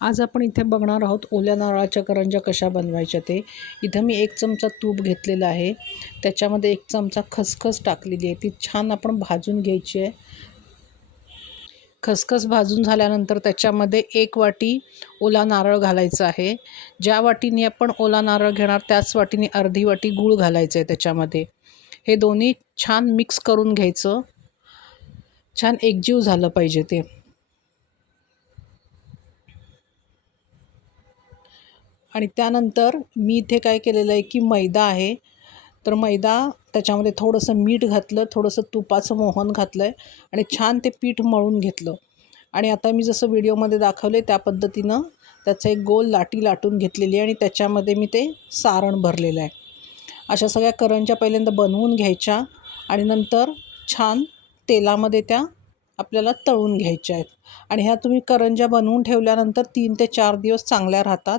आज आपण इथे बघणार आहोत ओल्या नारळाच्या करंज्या कशा बनवायच्या ते. इथं मी 1 चमचा तूप घेतलेलं आहे. त्याच्यामध्ये 1 चमचा खसखस टाकलेली आहे. ती छान आपण भाजून घ्यायची आहे. खसखस भाजून झाल्यानंतर त्याच्यामध्ये 1 वाटी ओला नारळ घालायचा आहे. ज्या वाटीने आपण ओला नारळ घेणार त्याच वाटीने अर्धी वाटी गूळ घालायचं आहे त्याच्यामध्ये. हे दोन्ही छान मिक्स करून घ्यायचं. छान एकजीव झालं पाहिजे ते. आणि त्यानंतर मी इथे काय केलेलं आहे की मैदा आहे. तर मैदा त्याच्यामध्ये थोडंसं मीठ घातलं, थोडंसं तुपाचं मोहन घातलं आहे आणि छान ते पीठ मळून घेतलं. आणि आता मी जसं व्हिडिओमध्ये दाखवले त्या पद्धतीनं त्याचं एक गोल लाटी लाटून घेतलेली आहे आणि त्याच्यामध्ये मी ते सारण भरलेलं आहे. अशा सगळ्या करंज्या पहिल्यांदा बनवून घ्यायच्या आणि नंतर छान तेलामध्ये त्या आपल्याला तळून घ्यायच्या आहेत. आणि ह्या तुम्ही करंज्या बनवून ठेवल्यानंतर 3 ते 4 दिवस चांगल्या राहतात.